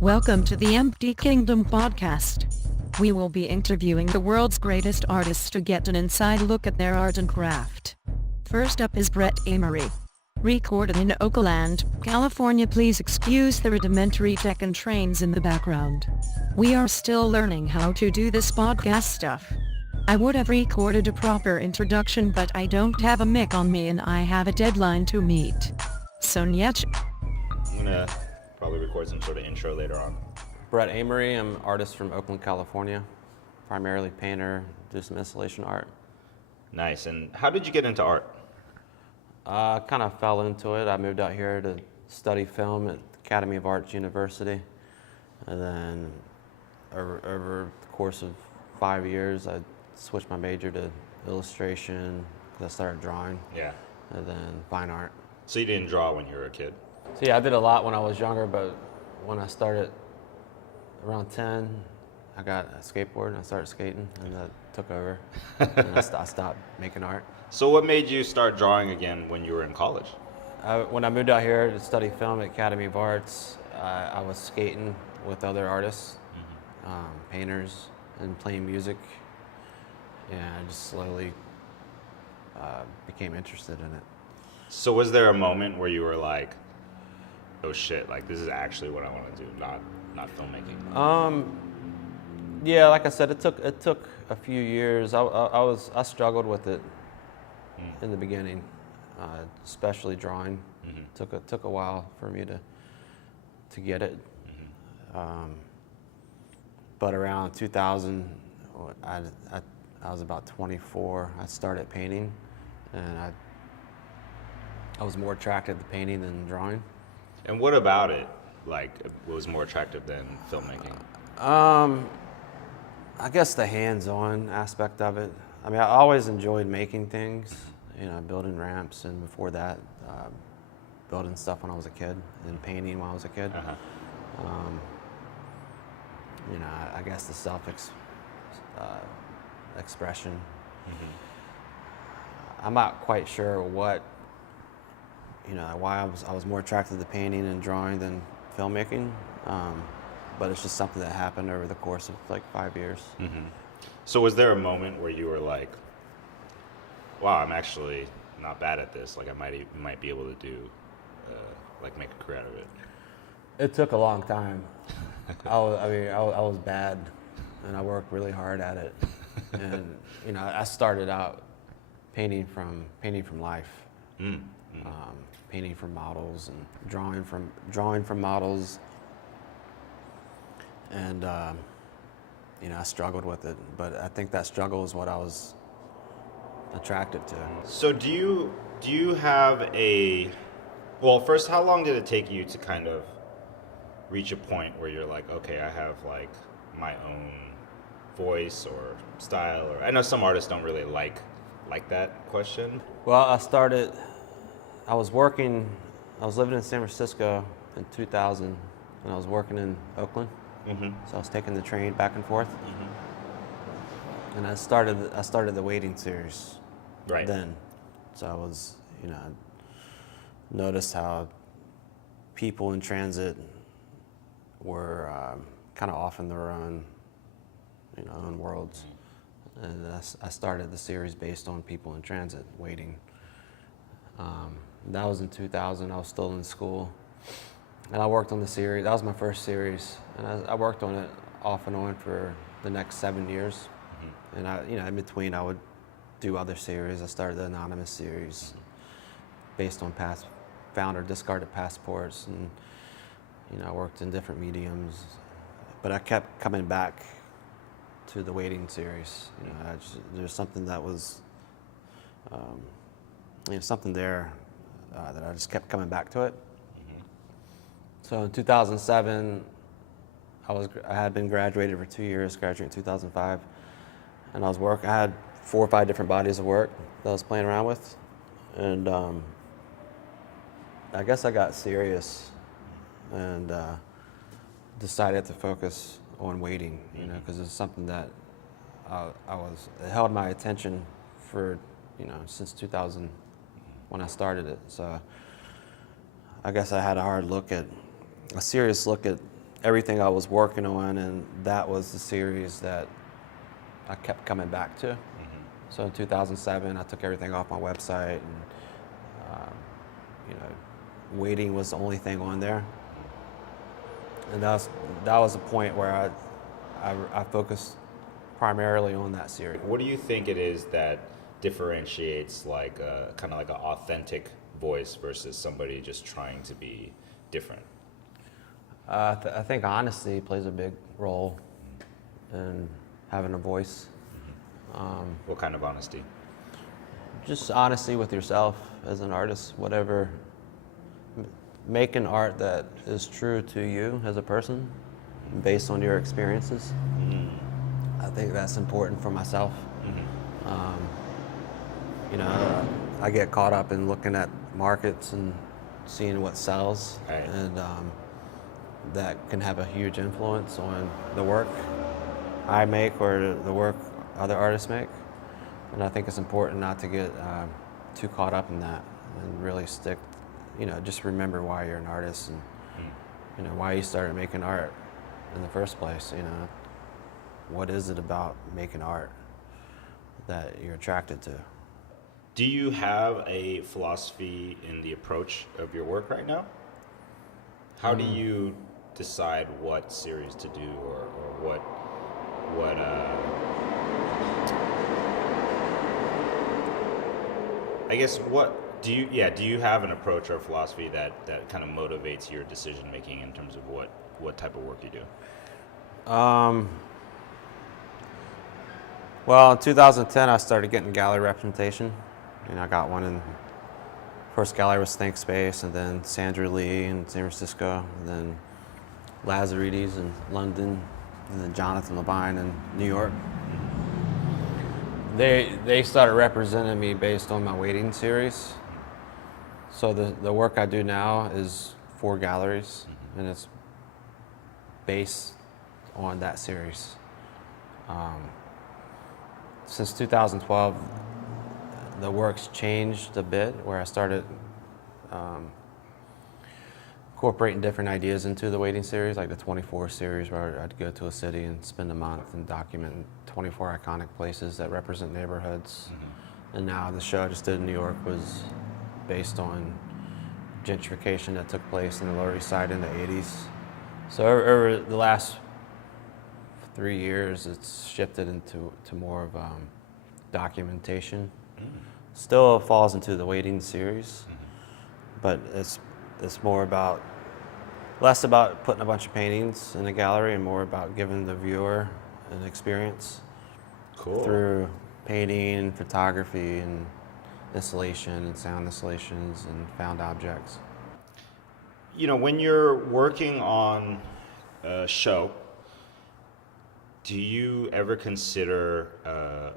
Welcome to the Empty Kingdom podcast. We will be interviewing the world's greatest artists to get an inside look at their art and craft. First up is Amory. Recorded in Oakland, California. Please excuse the rudimentary tech and trains in the background. We are still learning how to do this podcast stuff. I would have recorded a proper introduction, but I don't have a mic on me and I have a deadline to meet. So nyet. I'm gonna probably record some sort of intro later on. Amory, I'm an artist from Oakland, California. Primarily painter, do some installation art. Nice. And how did you get into art? Kind of fell into it. I moved out here to study film at Academy of Arts University. And then over the course of 5 years, I switched my major to illustration because I started drawing. Yeah. And then fine art. So you didn't draw when you were a kid? So yeah, I did a lot when I was younger, but when I started around 10, I got a skateboard and I started skating, and that took over. And I stopped making art. So what made you start drawing again when you were in college? When I moved out here to study film at Academy of Arts, I was skating with other artists, painters, and playing music, and I just slowly became interested in it. So was there a moment where you were like, oh shit, like this is actually what I want to do, not filmmaking? Yeah, like I said, it took a few years. I struggled with it in the beginning, especially drawing. Took a while for me to get it. But around 2000, I was about 24. I started painting, and I was more attracted to painting than drawing. And what about it, like, was more attractive than filmmaking? I guess the hands-on aspect of it. I mean, I always enjoyed making things, building ramps, and before that, building stuff when I was a kid, and painting when I was a kid. I guess the expression. I'm not quite sure why I was more attracted to painting and drawing than filmmaking, but it's just something that happened over the course of like 5 years. So was there a moment where you were like, wow, I'm actually not bad at this, like I might be able to do, like make a career out of it? It took a long time. I was bad, and I worked really hard at it. And I started out painting from life. Painting from models and drawing from models, and I struggled with it, but I think that struggle is what I was attracted to. So do you have first, how long did it take you to kind of reach a point where you're like, okay, I have like my own voice or style? Or I know some artists don't really like that question. Well, I was living in San Francisco in 2000, and I was working in Oakland. So I was taking the train back and forth. And I started the waiting series right then. So I was, noticed how people in transit were kind of off in their own worlds. And I started the series based on people in transit waiting. That was in 2000. I was still in school, and I worked on the series. That was my first series, and I worked on it off and on for the next 7 years. And in between, I would do other series. I started the anonymous series based on found or discarded passports, and I worked in different mediums. But I kept coming back to the waiting series. There's something that was, something there that I just kept coming back to it. So in 2007, I had been graduated for 2 years, graduated in 2005, and I had 4 or 5 different bodies of work that I was playing around with, and I guess I got serious and decided to focus on waiting, because it's something that it held my attention for since 2000 when I started it. So I guess I had a serious look at everything I was working on, and that was the series that I kept coming back to. So in 2007, I took everything off my website, and you know, waiting was the only thing on there, and that was a point where I focused primarily on that series. What do you think it is that differentiates like a kind of like an authentic voice versus somebody just trying to be different? I think honesty plays a big role in having a voice. What kind of honesty? Just honesty with yourself as an artist, whatever. Making art that is true to you as a person, based on your experiences. I think that's important for myself. You know, I get caught up in looking at markets and seeing what sells, Right. and that can have a huge influence on the work I make or the work other artists make. And I think it's important not to get too caught up in that and really stick, you know, just remember why you're an artist and, you know, why you started making art in the first place, you know. What is it about making art that you're attracted to? Do you have a philosophy in the approach of your work right now? How do you decide what series to do or what I guess what do you have an approach or a philosophy that kind of motivates your decision making in terms of what type of work you do? Well, in 2010, I started getting gallery representation. You know, I got one in, first gallery was Think Space, and then Sandra Lee in San Francisco, and then Lazaridis in London, and then Jonathan Levine in New York. They started representing me based on my waiting series. So the work I do now is 4 galleries, and it's based on that series. Since 2012, the work's changed a bit, where I started incorporating different ideas into the waiting series, like the 24 series, where I'd go to a city and spend a month and document 24 iconic places that represent neighborhoods. And now the show I just did in New York was based on gentrification that took place in the Lower East Side in the 80s. So over the last 3 years, it's shifted into more of documentation. Still falls into the waiting series, but it's more about, less about putting a bunch of paintings in a gallery and more about giving the viewer an experience. Cool. Through painting, photography, and installation and sound installations and found objects. You know, when you're working on a show, do you ever consider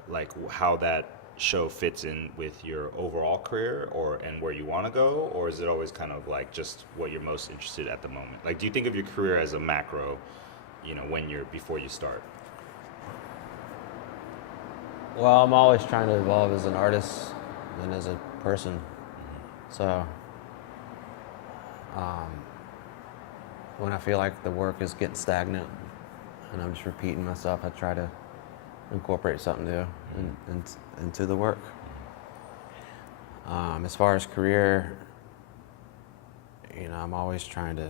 like how that show fits in with your overall career and where you want to go, or is it always kind of like just what you're most interested at the moment? Like, do you think of your career as a macro, you know, before you start? Well, I'm always trying to evolve as an artist and as a person. So when I feel like the work is getting stagnant and I'm just repeating myself, I try to incorporate something new into the work. As far as career, you know, I'm always trying to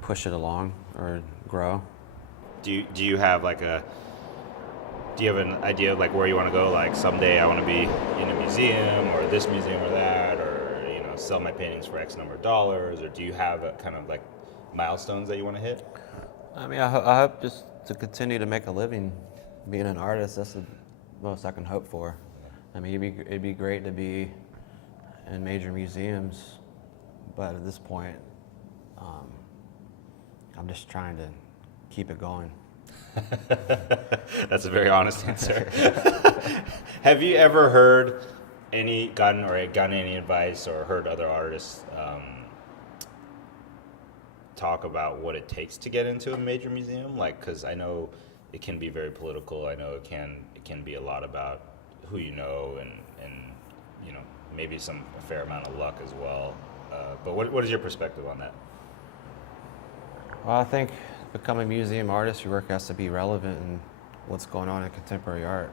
push it along or grow. Do you have like do you have an idea of like where you want to go? Like someday I want to be in a museum or this museum or that, or, you know, sell my paintings for X number of dollars, or do you have a kind of like milestones that you want to hit? I mean, I hope just to continue to make a living being an artist. That's the most I can hope for. I mean, it'd be great to be in major museums, but at this point, I'm just trying to keep it going. That's a very honest answer. Have you ever gotten any advice or heard other artists talk about what it takes to get into a major museum? Like, because I know it can be very political. I know it can be a lot about who you know and you know, maybe a fair amount of luck as well. But what is your perspective on that? Well, I think becoming a museum artist, your work has to be relevant in what's going on in contemporary art.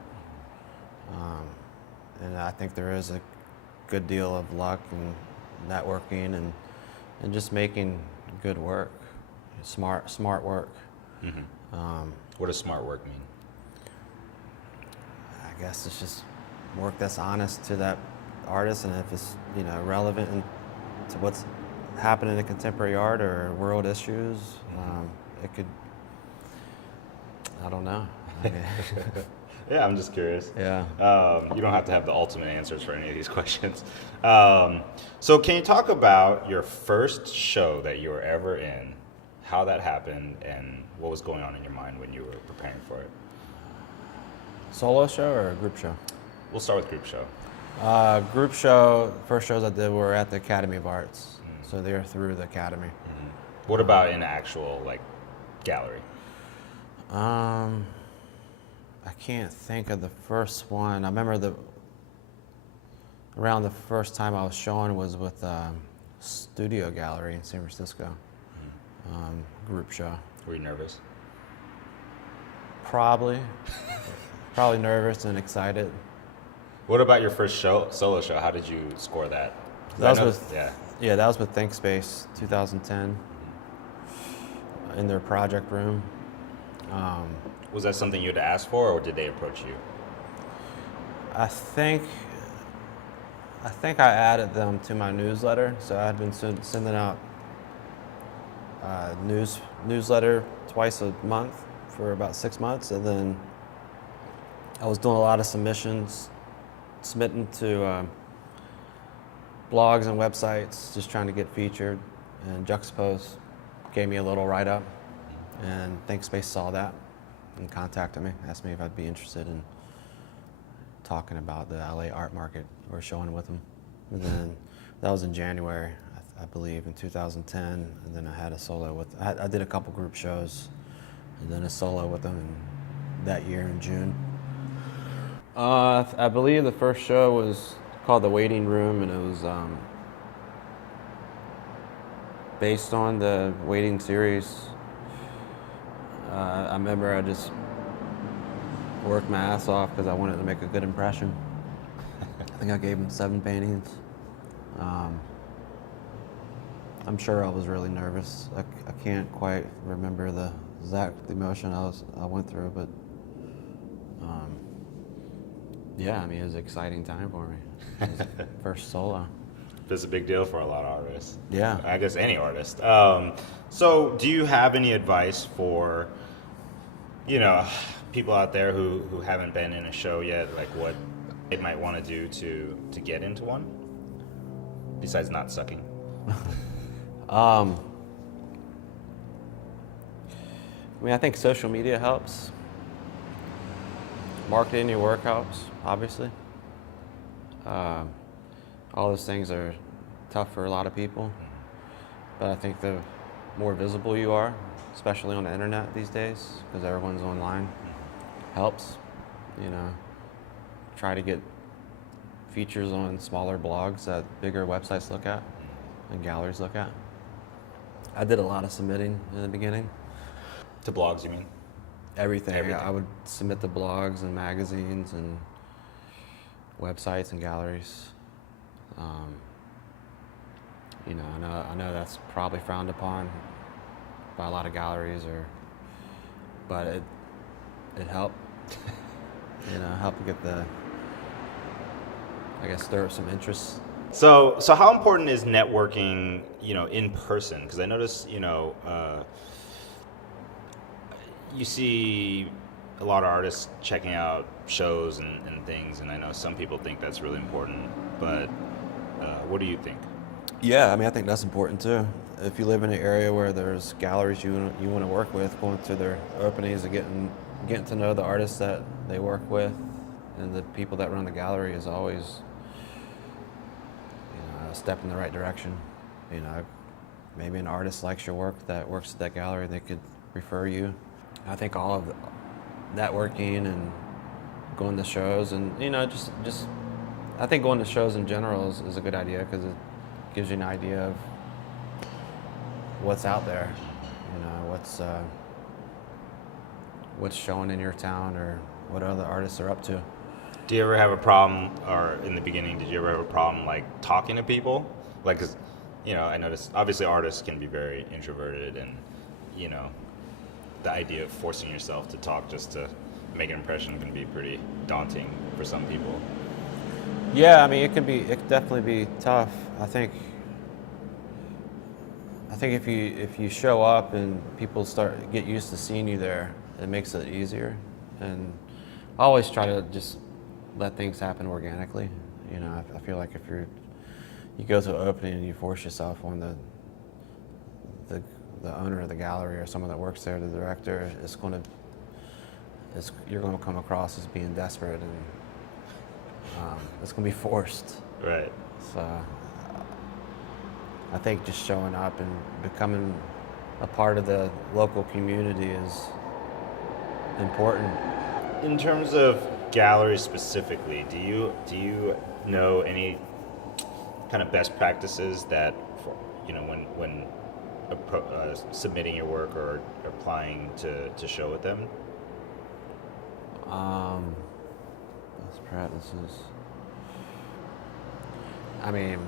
And I think there is a good deal of luck and networking and just making good work, smart work. What does smart work mean? I guess it's just work that's honest to that artist, and if it's relevant to what's happening in contemporary art or world issues, it could. I don't know. Yeah, I'm just curious. Yeah. You don't have to have the ultimate answers for any of these questions. So can you talk about your first show that you were ever in, how that happened, and what was going on in your mind when you were preparing for it? Solo show or a group show? We'll start with group show. Group show, first shows I did were at the Academy of Arts. So they're through the Academy. What about in actual, like, gallery? I can't think of the first one. I remember around the first time I was showing was with Studio Gallery in San Francisco. Group show. Were you nervous? Probably nervous and excited. What about your first solo show? How did you score that? That was with ThinkSpace 2010 in their project room. Was that something you had to ask for, or did they approach you? I think I added them to my newsletter, so I had been sending out newsletter twice a month for about 6 months, and then I was doing a lot of submitting to blogs and websites, just trying to get featured, and Juxtapose gave me a little write-up, and ThinkSpace saw that and contacted me, asked me if I'd be interested in talking about the LA art market or showing with them. And then that was in January, I believe, in 2010, and then I had a solo I did a couple group shows, and then a solo with them that year in June. I believe the first show was called The Waiting Room, and it was based on the Waiting series. I remember I just worked my ass off because I wanted to make a good impression. I think I gave him 7 paintings. I'm sure I was really nervous. I can't quite remember the exact emotion I went through, but yeah, I mean, it was an exciting time for me. It was first solo. That's a big deal for a lot of artists. Yeah. I guess any artist. So do you have any advice for, people out there who haven't been in a show yet, like what they might want to do to get into one, besides not sucking? I mean, I think social media helps. Marketing your work helps, obviously. All those things are tough for a lot of people, but I think the more visible you are, especially on the internet these days, because everyone's online, helps. Try to get features on smaller blogs that bigger websites look at and galleries look at. I did a lot of submitting in the beginning. To blogs, you mean? Everything. I would submit to blogs and magazines and websites and galleries. I know that's probably frowned upon by a lot of galleries, but it helped. Helped get stir up some interest. So how important is networking, in person? Because I notice, you see a lot of artists checking out shows and things, and I know some people think that's really important, but what do you think? Yeah, I mean, I think that's important too. If you live in an area where there's galleries you want to work with, going to their openings and getting to know the artists that they work with and the people that run the gallery is always a step in the right direction. Maybe an artist likes your work that works at that gallery, they could refer you. I think all of the networking and going to shows and just I think going to shows in general is a good idea because it gives you an idea of what's out there. You know, what's showing in your town or what other artists are up to. Do you ever have a problem, or in the beginning, did you ever have a problem like talking to people? Like, 'cause, you know, I noticed obviously artists can be very introverted, and you know, the idea of forcing yourself to talk just to make an impression can be pretty daunting for some people. Yeah, I mean, it could definitely be tough. I think if you show up and people get used to seeing you there, it makes it easier. And I always try to just let things happen organically. You know, I feel like if you go to an opening and you force yourself on the owner of the gallery or someone that works there, the director, you're going to come across as being desperate, and it's going to be forced. Right. So I think just showing up and becoming a part of the local community is important. In terms of galleries specifically, do you know any kind of best practices that, for, you know, when submitting your work or applying to show with them? Best practices. I mean,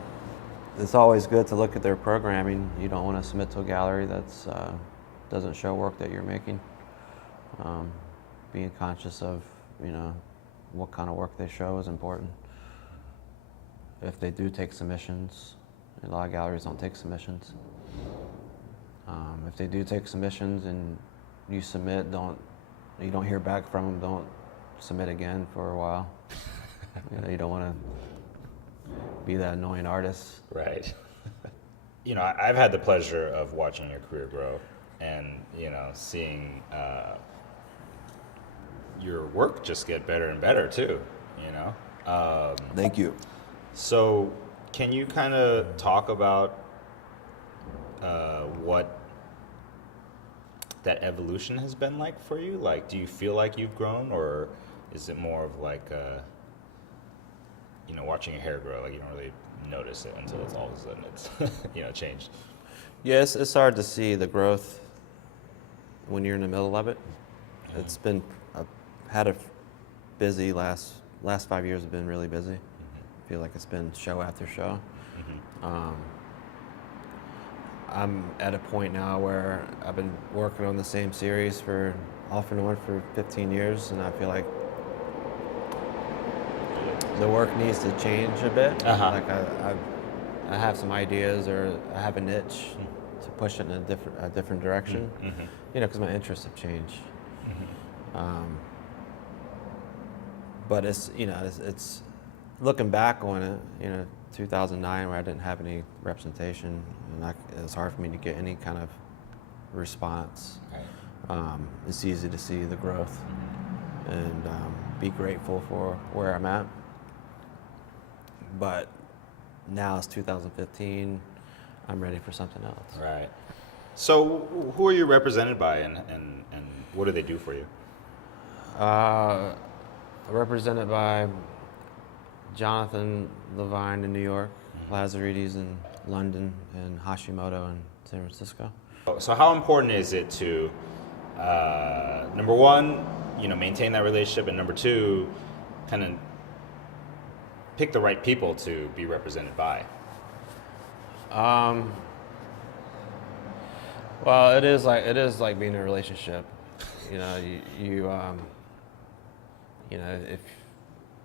it's always good to look at their programming. You don't want to submit to a gallery that's doesn't show work that you're making. Being conscious of, you know, what kind of work they show is important. If they do take submissions, a lot of galleries don't take submissions. If they do take submissions and you submit, you don't hear back from them, don't submit again for a while. You know, you don't want to be that annoying artist. Right. You know, I've had the pleasure of watching your career grow, and you know, seeing your work just get better and better too. You know. Thank you. So, can you kind of talk about what that evolution has been like for you? Like, do you feel like you've grown, or is it more of like, you know, watching your hair grow? Like, you don't really notice it until it's all of a sudden it's, you know, changed. Yes, it's hard to see the growth when you're in the middle of it. Mm-hmm. It's been had a busy last 5 years have been really busy. Mm-hmm. I feel like it's been show after show. Mm-hmm. I'm at a point now where I've been working on the same series for off and on for 15 years, and I feel like the work needs to change a bit. Uh-huh. Like I have some ideas, or I have a niche to push it in a different direction. Mm-hmm. You know, because my interests have changed. Mm-hmm. But it's, you know, it's looking back on it, you know, 2009, where I didn't have any representation, and it was hard for me to get any kind of response. Right. It's easy to see the growth and be grateful for where I'm at. But now it's 2015. I'm ready for something else. Right. So, who are you represented by, and what do they do for you? Represented by Jonathan Levine in New York, Lazaridis in London, and Hashimoto in San Francisco. So how important is it to, number one, you know, maintain that relationship, and number two, kind of pick the right people to be represented by? Well, it is like being in a relationship. You know, you know,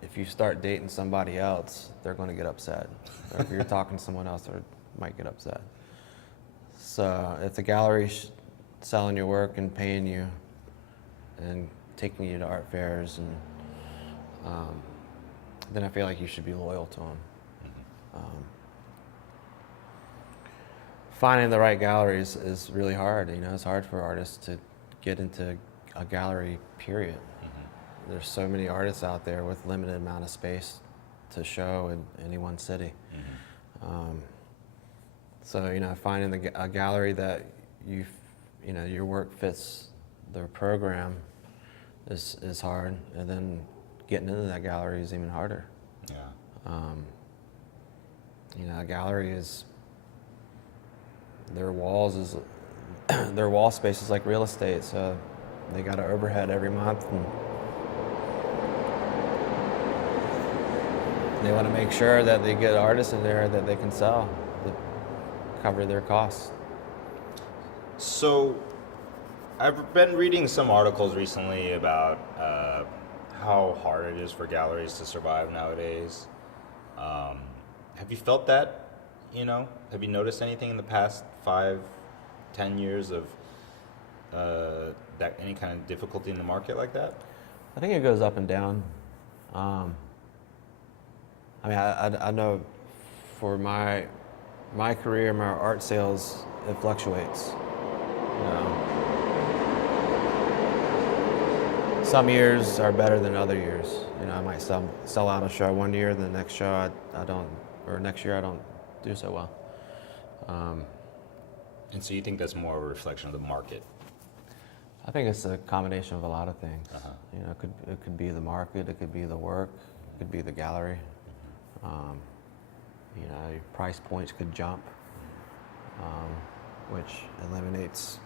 if you start dating somebody else, they're going to get upset. Or if you're talking to someone else, they might get upset. So if the gallery's selling your work and paying you and taking you to art fairs, and then I feel like you should be loyal to them. Finding the right galleries is really hard. You know, it's hard for artists to get into a gallery, period. There's so many artists out there with limited amount of space to show in any one city. So, you know, finding a gallery that you know, your work fits their program is hard, and then getting into that gallery is even harder. Yeah. You know, a gallery their walls is their wall space is like real estate, so they got an overhead every month, and they want to make sure that they get artists in there that they can sell to cover their costs. So, I've been reading some articles recently about how hard it is for galleries to survive nowadays. Have you felt that? Have you noticed anything in the past 5-10 years of that any kind of difficulty in the market like that? I think it goes up and down. I know for my career, my art sales, it fluctuates. Some years are better than other years. I might sell out a show one year, the next show I don't, or next year I don't do so well. And so you think that's more of a reflection of the market? I think it's a combination of a lot of things. Uh-huh. It could be the market, it could be the work, it could be the gallery. Your price points could jump, which eliminates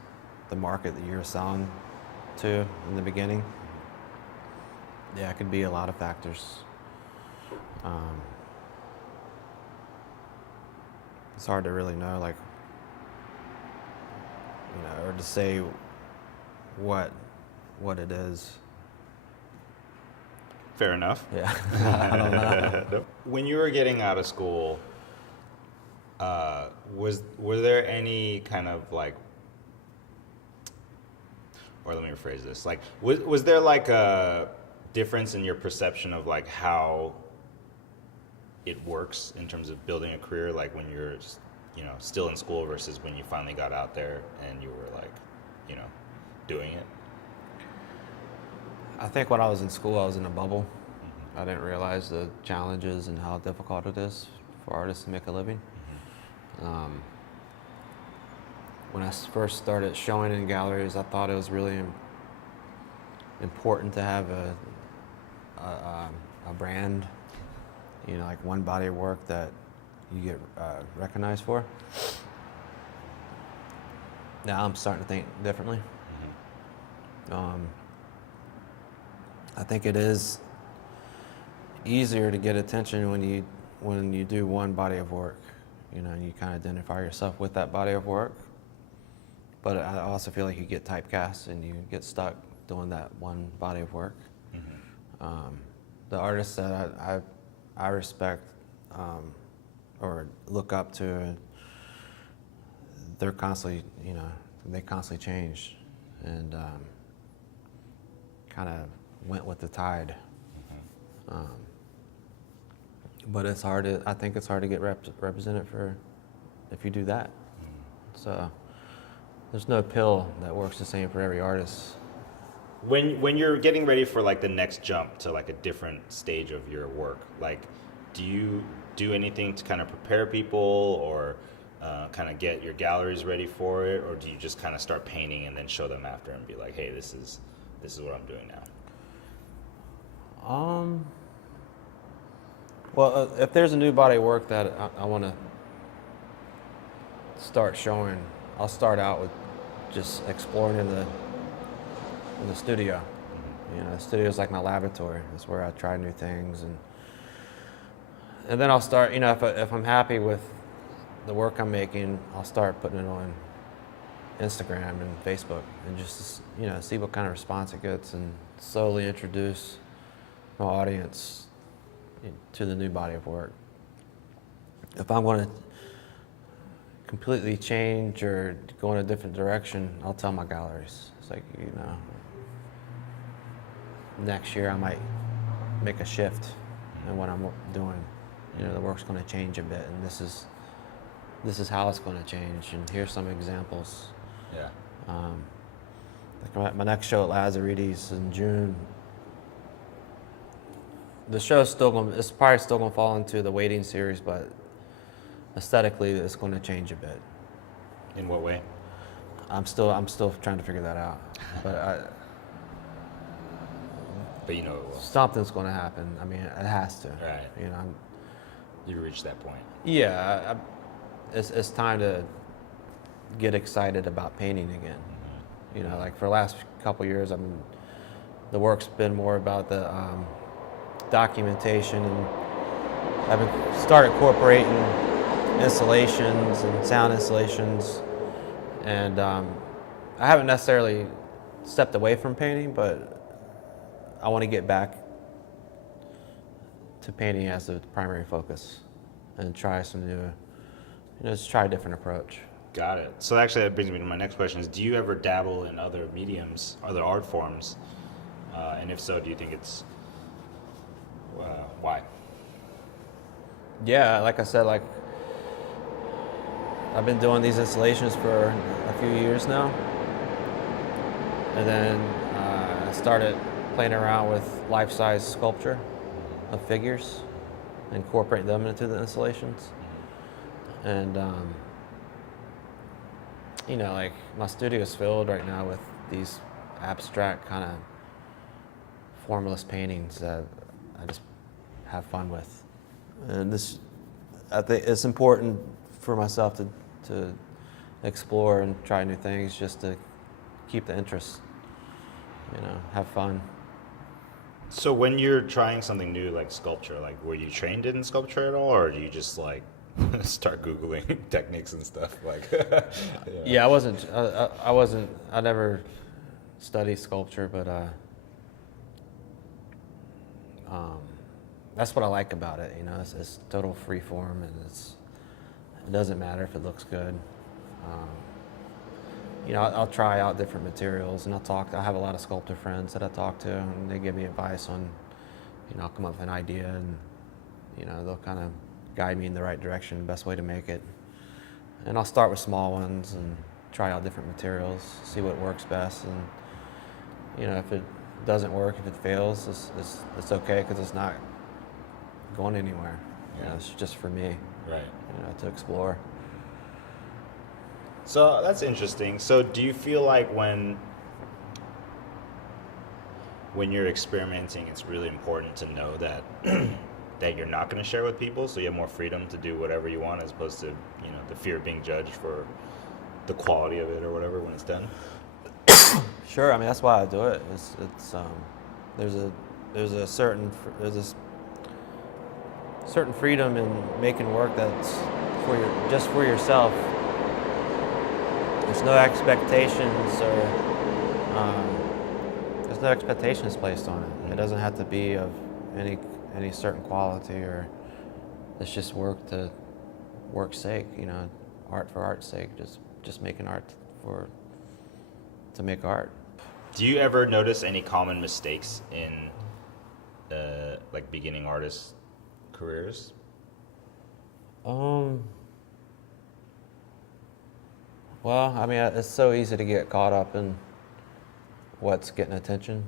the market that you're selling to in the beginning. Yeah, it could be a lot of factors. It's hard to really know, or to say what it is. Fair enough. Yeah, I don't know. When you were getting out of school, were there any kind of or let me rephrase this, was there a difference in your perception of how it works in terms of building a career, when you're still in school versus when you finally got out there and you were doing it? I think when I was in school, I was in a bubble. I didn't realize the challenges and how difficult it is for artists to make a living. When I first started showing in galleries, I thought it was really important to have a brand, one body of work that you get recognized for. Now I'm starting to think differently. I think it is easier to get attention when you do one body of work, and you kind of identify yourself with that body of work. But I also feel like you get typecast and you get stuck doing that one body of work. The artists that I respect or look up to, they're constantly, they constantly change and kind of went with the tide. But it's hard I think it's hard to get represented if you do that. So there's no pill that works the same for every artist. When you're getting ready for the next jump to a different stage of your work, do you do anything to kind of prepare people or kind of get your galleries ready for it, or do you just kind of start painting and then show them after and be like, hey, this is what I'm doing now? Well, if there's a new body of work that I want to start showing, I'll start out with just exploring in the studio. The studio is like my laboratory. It's where I try new things, and then I'll start. If I'm happy with the work I'm making, I'll start putting it on Instagram and Facebook, and just see what kind of response it gets, and slowly introduce my audience to the new body of work. If I'm going to completely change or go in a different direction, I'll tell my galleries. It's like, next year I might make a shift in what I'm doing. The work's going to change a bit, and this is how it's going to change, and here's some examples. Yeah. My next show at Lazaretti's in June. The show's it's probably still going to fall into the waiting series, but aesthetically it's going to change a bit. In what way? I'm still trying to figure that out. But it will. Something's going to happen. I mean, it has to. Right. You reached that point. Yeah, it's time to get excited about painting again. You know, like for the last couple years, the work's been more about the documentation, and I've started incorporating installations and sound installations, and I haven't necessarily stepped away from painting, but I want to get back to painting as the primary focus and try some new, just try a different approach. Got it. So actually that brings me to my next question is, do you ever dabble in other mediums, other art forms? And if so, do you think it's, why? Yeah, like I said, like I've been doing these installations for a few years now. And then I started playing around with life-size sculpture of figures, incorporate them into the installations. And like my studio is filled right now with these abstract kind of formless paintings that I just have fun with. And I think it's important for myself to explore and try new things, just to keep the interest, have fun. So when you're trying something new like sculpture, like were you trained in sculpture at all, or do you just like start Googling techniques and stuff? Like, yeah, I never studied sculpture, but that's what I like about it. It's total free form, and it doesn't matter if it looks good. I'll try out different materials, and I have a lot of sculptor friends that I talk to, and they give me advice on, I'll come up with an idea, and they'll kind of guide me in the right direction, the best way to make it. And I'll start with small ones and try out different materials, see what works best, and if it doesn't work, if it fails, it's okay, because it's not going anywhere. It's just for me, right? To explore. So that's interesting. So do you feel like when you're experimenting, it's really important to know that that you're not going to share with people, so you have more freedom to do whatever you want, as opposed to the fear of being judged for the quality of it or whatever when it's done? Sure. I mean, that's why I do it. There's a certain freedom in making work that's just for yourself. There's no expectations, or there's no expectations placed on it. It doesn't have to be of any certain quality, or it's just work to work's sake. Art for art's sake. Just making art to make art. Do you ever notice any common mistakes in like beginning artists' careers? Well, I mean, it's so easy to get caught up in what's getting attention,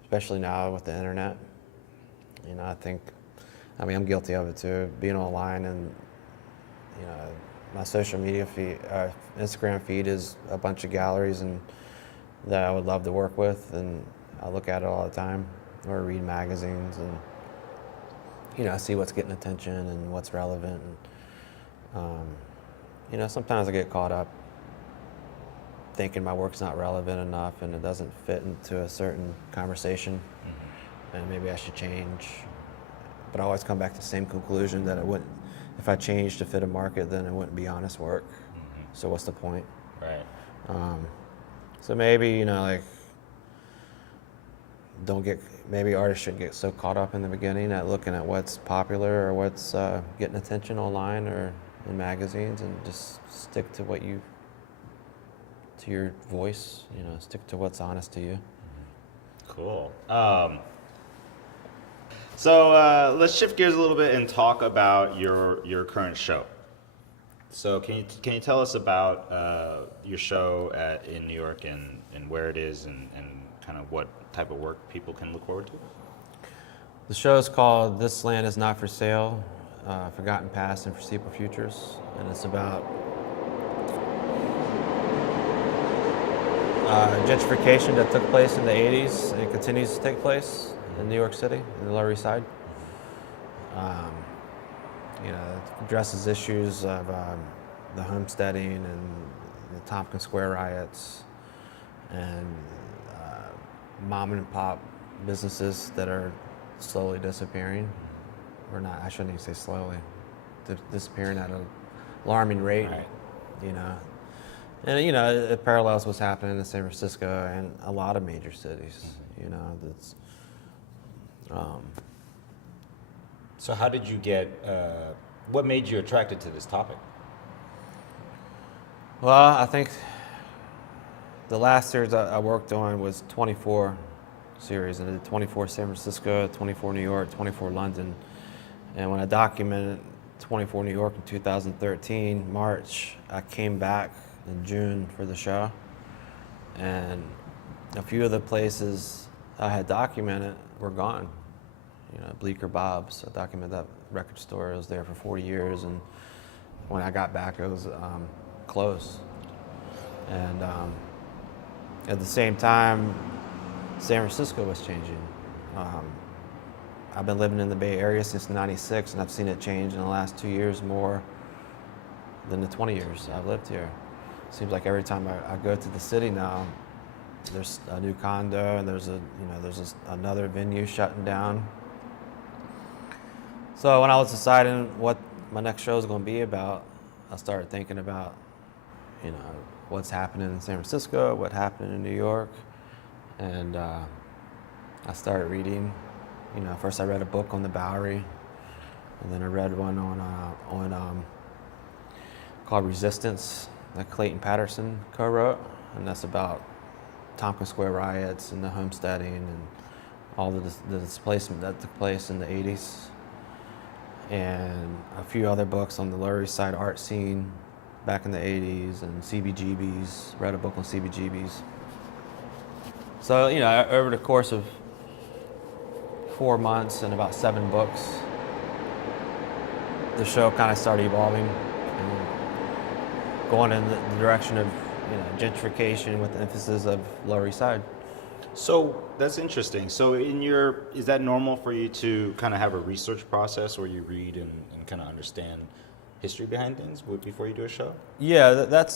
especially now with the internet. I'm guilty of it too, being online, and my social media feed, Instagram feed is a bunch of galleries and that I would love to work with, and I look at it all the time, or read magazines, and I see what's getting attention and what's relevant. And, sometimes I get caught up thinking my work's not relevant enough and it doesn't fit into a certain conversation, and maybe I should change. But I always come back to the same conclusion that if I changed to fit a market, then it wouldn't be honest work. So what's the point? Right. So maybe, maybe artists shouldn't get so caught up in the beginning at looking at what's popular or what's getting attention online or in magazines, and just stick to your voice, stick to what's honest to you. Cool. So let's shift gears a little bit and talk about your current show. So can you tell us about your show in New York, and where it is, and kind of what type of work people can look forward to? The show is called This Land Is Not For Sale, Forgotten Past and Foreseeable Futures, and it's about gentrification that took place in the 80s and continues to take place in New York City, in the Lower East Side. It addresses issues of the homesteading and the Tompkins Square riots and mom and pop businesses that are slowly disappearing. Or not, I shouldn't even say slowly, disappearing at an alarming rate, Right. you know. And, you know, it parallels what's happening in San Francisco and a lot of major cities, you know. That's, So how did you get, what made you attracted to this topic? well, I think the last series I worked on was 24 series, and I did 24 San Francisco, 24 New York, 24 London. And when I documented 24 New York in 2013, March, I came back in June for the show. And a few of the places I had documented were gone. You know, Bleecker Bob's, I documented that record store. It was there for 40 years, and when I got back, it was closed. And at the same time, San Francisco was changing. I've been living in the Bay Area since '96, and I've seen it change in the last 2 years more than the 20 years I've lived here. Seems like every time I go to the city now, there's a new condo, and there's another venue shutting down. So when I was deciding what my next show is going to be about, I started thinking about, you know, what's happening in San Francisco, what happened in New York, and I started reading. You know, first I read a book on the Bowery, and then I read one on called Resistance that Clayton Patterson co-wrote, and that's about Tompkins Square riots and the homesteading and all the displacement that took place in the 80s. And a few other books on the Lower East Side art scene back in the 80s and CBGBs, read a book on CBGBs. So, you know, over the course of 4 months and about 7 books, the show kind of started evolving and going in the direction of, you know, gentrification with the emphasis of Lower East Side. So that's interesting. So is that normal for you to kind of have a research process where you read and kind of understand history behind things before you do a show? Yeah, that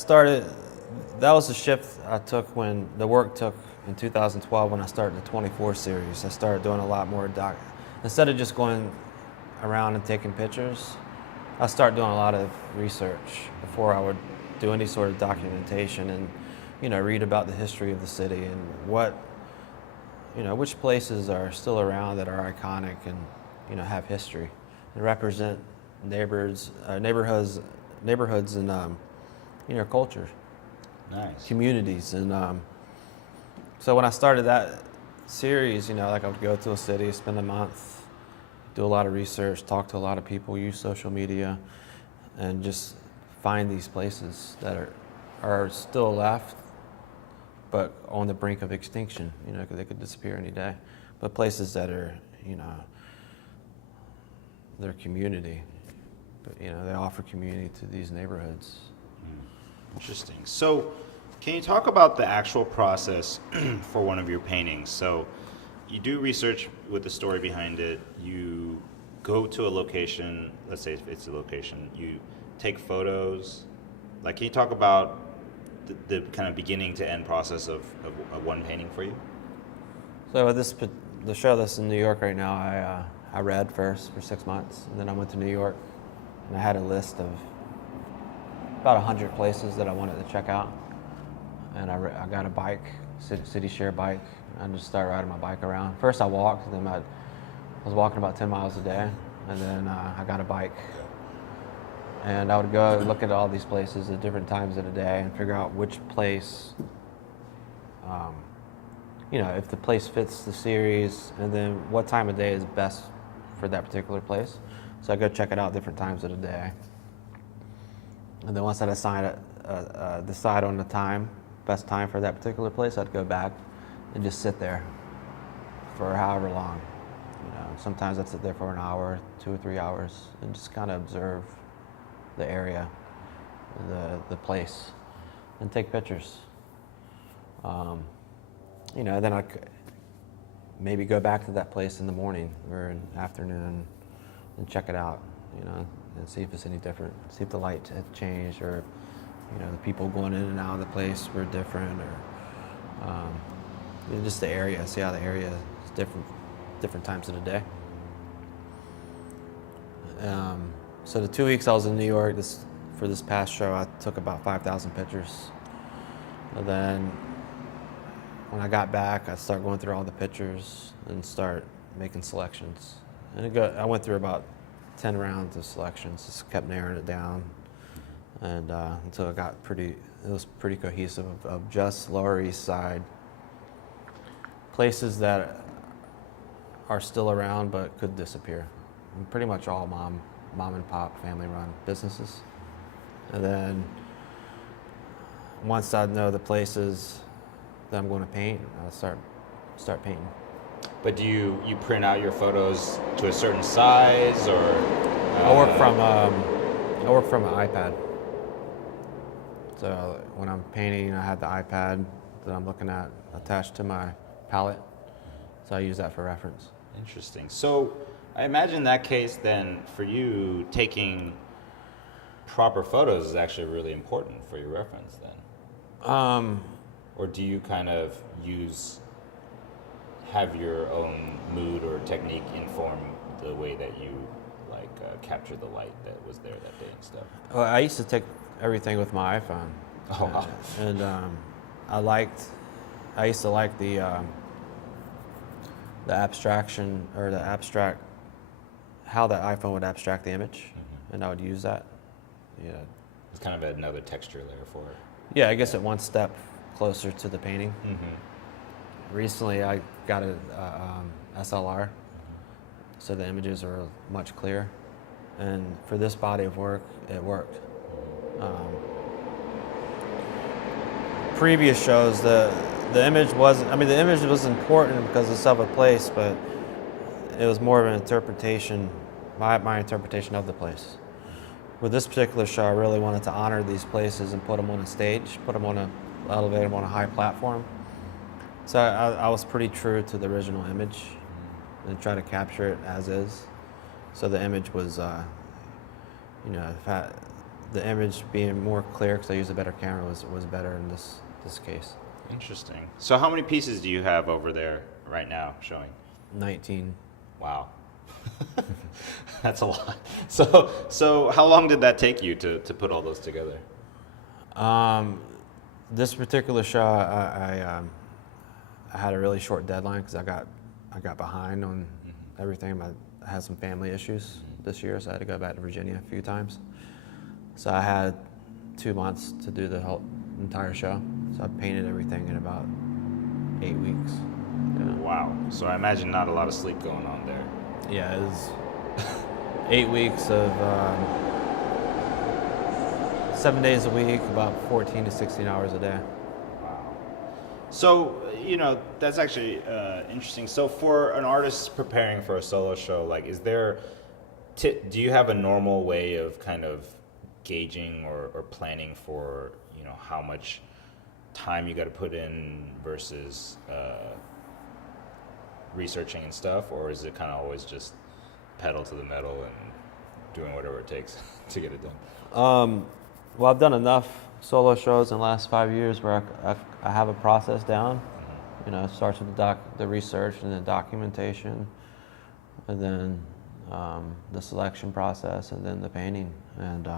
was the shift I took when the work took in 2012 when I started the 24 series. I started doing a lot more instead of just going around and taking pictures, I started doing a lot of research before I would do any sort of documentation and, you know, read about the history of the city and which places are still around that are iconic and, you know, have history and represent neighborhoods and, you know, culture. Nice. Communities. And so when I started that series, you know, like I would go to a city, spend a month, do a lot of research, talk to a lot of people, use social media, and just find these places that are still left, but on the brink of extinction. You know, 'cause they could disappear any day. But places that are, you know, they're community. But, you know, they offer community to these neighborhoods. Interesting. So can you talk about the actual process for one of your paintings? So you do research with the story behind it. You go to a location, let's say if it's a location, you take photos. Like, can you talk about the kind of beginning to end process of one painting for you? So the show that's in New York right now, I read first for 6 months, and then I went to New York, and I had a list of about 100 places that I wanted to check out. And I got a bike, city share bike. I just started riding my bike around. First I walked, and then I was walking about 10 miles a day, and then I got a bike. And I would go look at all these places at different times of the day and figure out which place, you know, if the place fits the series, and then what time of day is best for that particular place. So I go check it out different times of the day. And then once I decide on the best time for that particular place, I'd go back and just sit there for however long. You know, sometimes I'd sit there for an hour, 2 or 3 hours, and just kind of observe the area, the place, and take pictures. You know, then I maybe go back to that place in the morning or in the afternoon and check it out. You know, and see if it's any different. See if the light had changed, or the people going in and out of the place were different, or just the area. See how the area is different times of the day. So the 2 weeks I was in New York, for this past show, I took about 5,000 pictures. And then when I got back, I started going through all the pictures and start making selections. And I went through about 10 rounds of selections, just kept narrowing it down, and until it was pretty cohesive of just Lower East Side, places that are still around but could disappear. And pretty much all mom and pop, family run businesses. And then once I know the places that I'm going to paint, I'll start painting. But do you print out your photos to a certain size, or? I work from an iPad. So when I'm painting, I have the iPad that I'm looking at attached to my palette. So I use that for reference. Interesting. So I imagine in that case, then, for you, taking proper photos is actually really important for your reference, then. Or do you kind of have your own mood or technique inform the way that you capture the light that was there that day and stuff? Well, I used to take everything with my iPhone. Oh, wow. And I used to like the abstraction, or the abstract, how the iPhone would abstract the image, and I would use that. Yeah. It's kind of another texture layer for it. Yeah, I guess it one step closer to the painting. Mm-hmm. Recently, I got a SLR, so the images are much clearer. And for this body of work, it worked. Previous shows, the image wasn't. I mean, the image was important because it's of a place, but it was more of an interpretation, my interpretation of the place. With this particular show, I really wanted to honor these places and put them on a stage, elevate them on a high platform. So I was pretty true to the original image and try to capture it as is. So the image was, the image being more clear because I used a better camera was better in this case. Interesting. So how many pieces do you have over there right now showing? 19. Wow. That's a lot. So how long did that take you to put all those together? This particular show, I had a really short deadline because I got behind on everything. I had some family issues this year, so I had to go back to Virginia a few times. So I had 2 months to do the whole entire show. So I painted everything in about 8 weeks. Yeah. Wow. So I imagine not a lot of sleep going on there. Yeah, it was 8 weeks of 7 days a week, about 14 to 16 hours a day. Wow. So, that's actually interesting. So for an artist preparing for a solo show, do you have a normal way of kind of gauging or planning for, how much time you got to put in versus researching and stuff, or is it kind of always just pedal to the metal and doing whatever it takes to get it done? Well, I've done enough solo shows in the last 5 years where I have a process down. It starts with the research and the documentation, and then the selection process, and then the painting. And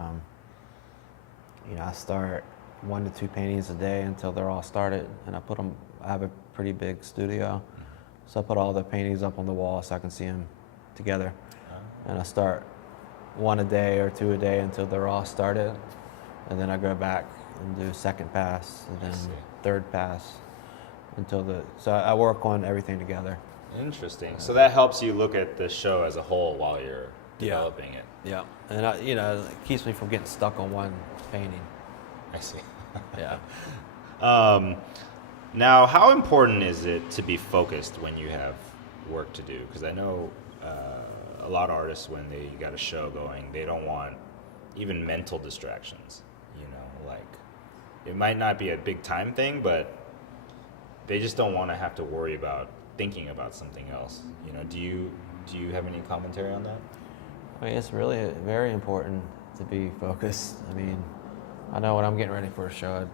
I start 1 to 2 paintings a day until they're all started, and I have a pretty big studio, so I put all the paintings up on the wall so I can see them together. And I start 1 a day or 2 a day until they're all started, and then I go back and do second pass, and then third pass so I work on everything together. Interesting. So that helps you look at the show as a whole while you're developing it. Yeah, and it keeps me from getting stuck on one painting. I see. Yeah. Now, how important is it to be focused when you have work to do? Because I know a lot of artists, when they got a show going, they don't want even mental distractions. It might not be a big time thing, but they just don't want to have to worry about thinking about something else. Do you have any commentary on that? I mean, it's really very important to be focused. I mean, I know when I'm getting ready for a show,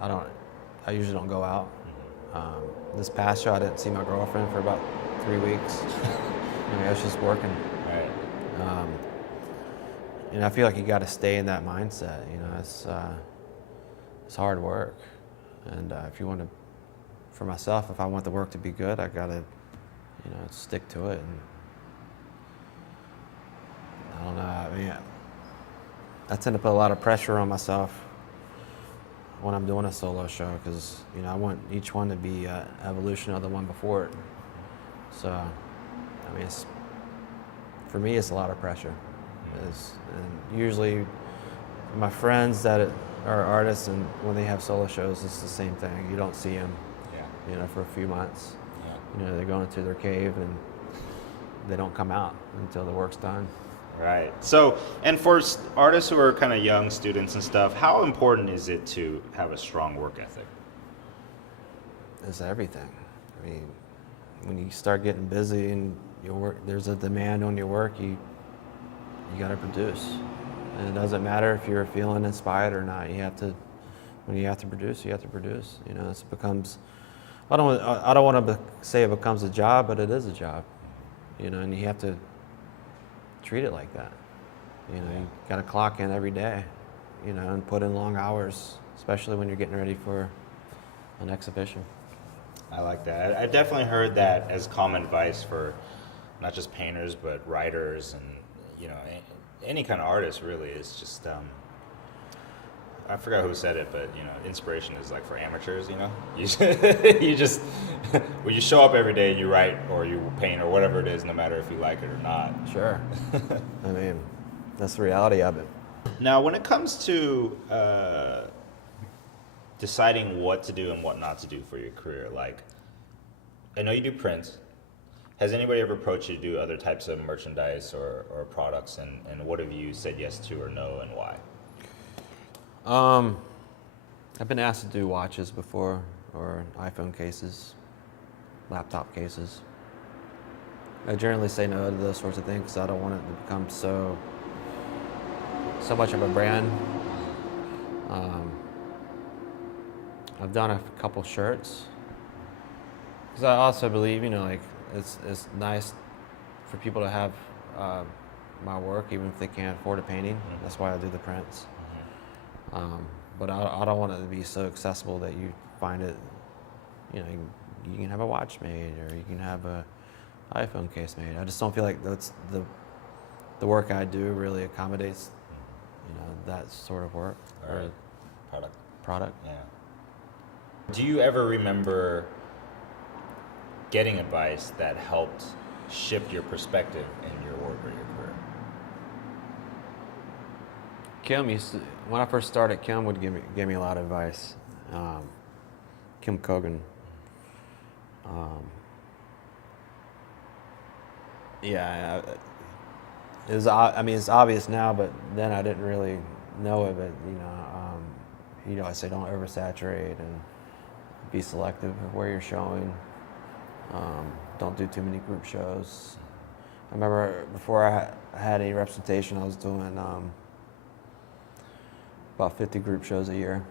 I usually don't go out. This past show, I didn't see my girlfriend for about 3 weeks. I mean, I was just working. Right. And I feel like you got to stay in that mindset. You know, it's hard work, and if you want to, for myself, if I want the work to be good, I got to, you know, stick to it. And I don't know. I mean, I tend to put a lot of pressure on myself when I'm doing a solo show because, you know, I want each one to be an evolution of the one before it. So, I mean, for me, it's a lot of pressure. And usually my friends that are artists, and when they have solo shows, it's the same thing. You don't see them, you know, for a few months. You know, they go into their cave and they don't come out until the work's done. Right. So, and for artists who are kind of young students and stuff, how important is it to have a strong work ethic? It's everything. I mean, when you start getting busy and your work, there's a demand on your work, you got to produce. And it doesn't matter if you're feeling inspired or not. When you have to produce, you have to produce. You know, it becomes, I don't want to say it becomes a job, but it is a job. You know, and you have to treat it like that. You know, you got to clock in every day, you know, and put in long hours, especially when you're getting ready for an exhibition. I like that. I definitely heard that as common advice for not just painters, but writers and, you know, any kind of artist really is just, I forgot who said it, but, you know, inspiration is like for amateurs, you know? You just when you show up every day, you write or you paint or whatever it is, no matter if you like it or not. Sure. I mean, that's the reality of it. Now, when it comes to deciding what to do and what not to do for your career, like, I know you do prints. Has anybody ever approached you to do other types of merchandise or products, and what have you said yes to or no, and why? I've been asked to do watches before, or iPhone cases, laptop cases. I generally say no to those sorts of things because I don't want it to become so much of a brand. I've done a couple shirts because I also believe, you know, like it's nice for people to have my work even if they can't afford a painting. Mm-hmm. That's why I do the prints. Mm-hmm. But I don't want it to be so accessible that you find it, you know, you can have a watch made or you can have a iPhone case made. I just don't feel like that's the work I do really accommodates, you know, that sort of work. Or product. Yeah. Do you ever remember getting advice that helped shift your perspective in your work or your career? Kim when I first started, Kim would give me a lot of advice. Kim Kogan. Yeah, it was. I mean, it's obvious now, but then I didn't really know of it. You know, I say don't oversaturate and be selective of where you're showing. Don't do too many group shows. I remember before I had any representation, I was doing about 50 group shows a year.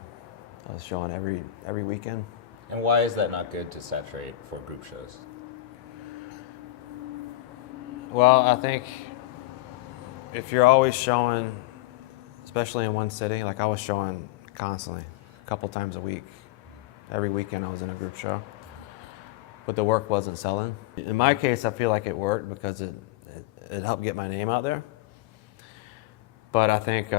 I was showing every weekend. And why is that not good to saturate for group shows? Well, I think if you're always showing, especially in one city, like I was showing constantly, a couple times a week. Every weekend I was in a group show. But the work wasn't selling. In my case, I feel like it worked because it helped get my name out there. But I think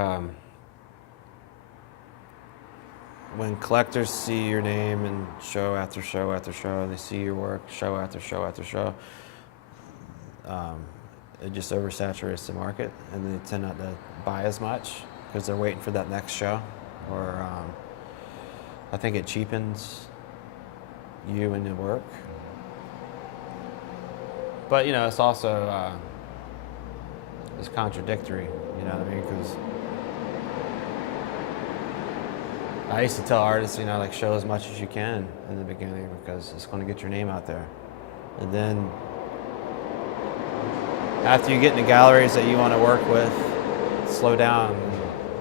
when collectors see your name and show after show after show, they see your work show after show after show, it just oversaturates the market, and they tend not to buy as much because they're waiting for that next show. Or I think it cheapens you and your work. But, you know, it's also it's contradictory, you know what I mean? Because I used to tell artists, you know, like show as much as you can in the beginning because it's going to get your name out there. And then after you get into galleries that you want to work with, slow down,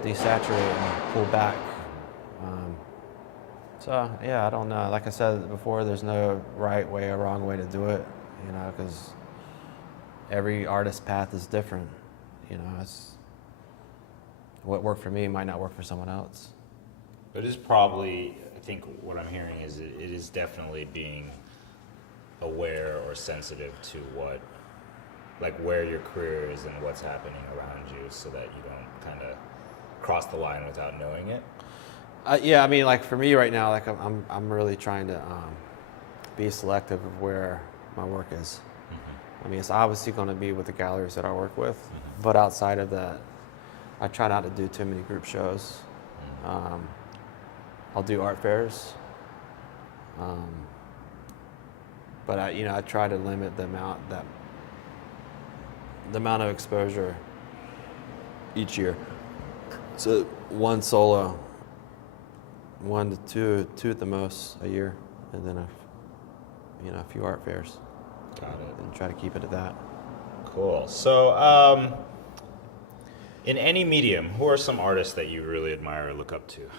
desaturate, and pull back. So yeah, I don't know. Like I said before, there's no right way or wrong way to do it, you know, because every artist's path is different. You know, it's what worked for me might not work for someone else. It is probably, I think what I'm hearing is it is definitely being aware or sensitive to what, like where your career is and what's happening around you, so that you don't kind of cross the line without knowing it. Yeah, I mean, like for me right now, like I'm really trying to be selective of where my work is. Mm-hmm. I mean, it's obviously going to be with the galleries that I work with, mm-hmm. but outside of that, I try not to do too many group shows. Mm-hmm. I'll do art fairs, but I try to limit the amount of exposure each year. So one solo, 1 to 2 at the most a year, and then a few art fairs. Got it. And try to keep it at that. Cool. So, in any medium, who are some artists that you really admire or look up to?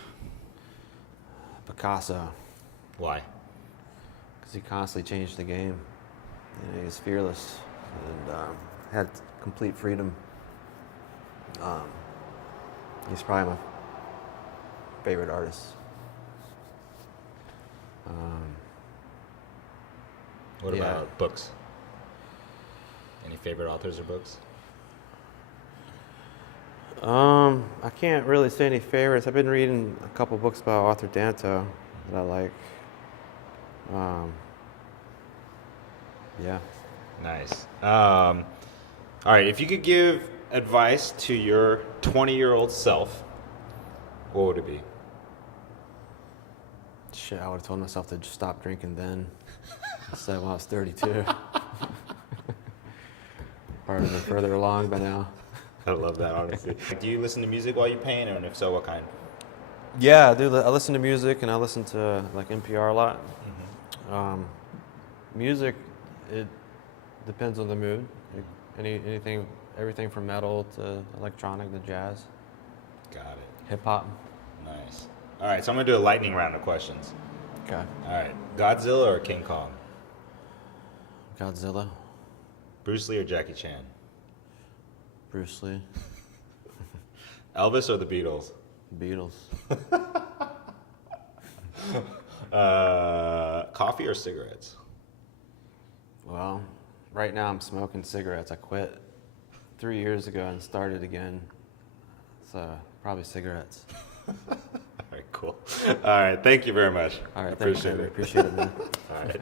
Picasso. Why? Because he constantly changed the game. He was fearless and had complete freedom. He's probably my favorite artist. What about books? Any favorite authors or books? I can't really say any favorites. I've been reading a couple books about Arthur Danto that I like. Yeah. Nice. All right, if you could give advice to your 20-year-old self, what would it be? Shit, I would have told myself to just stop drinking then, instead when I was 32. Probably been further along by now. I love that, honestly. Do you listen to music while you paint, and if so, what kind? Yeah, I do. I listen to music, and I listen to like NPR a lot. Mm-hmm. Music, it depends on the mood. Everything from metal to electronic to jazz. Got it. Hip hop. Nice. All right, so I'm gonna do a lightning round of questions. Okay. All right, Godzilla or King Kong? Godzilla. Bruce Lee or Jackie Chan? Bruce Lee. Elvis or the Beatles? Beatles. Coffee or cigarettes? Well, right now I'm smoking cigarettes. I quit 3 years ago and started again. So probably cigarettes. All right, cool. All right, thank you very much. All right, appreciate thanks, it. Appreciate it, man. All right.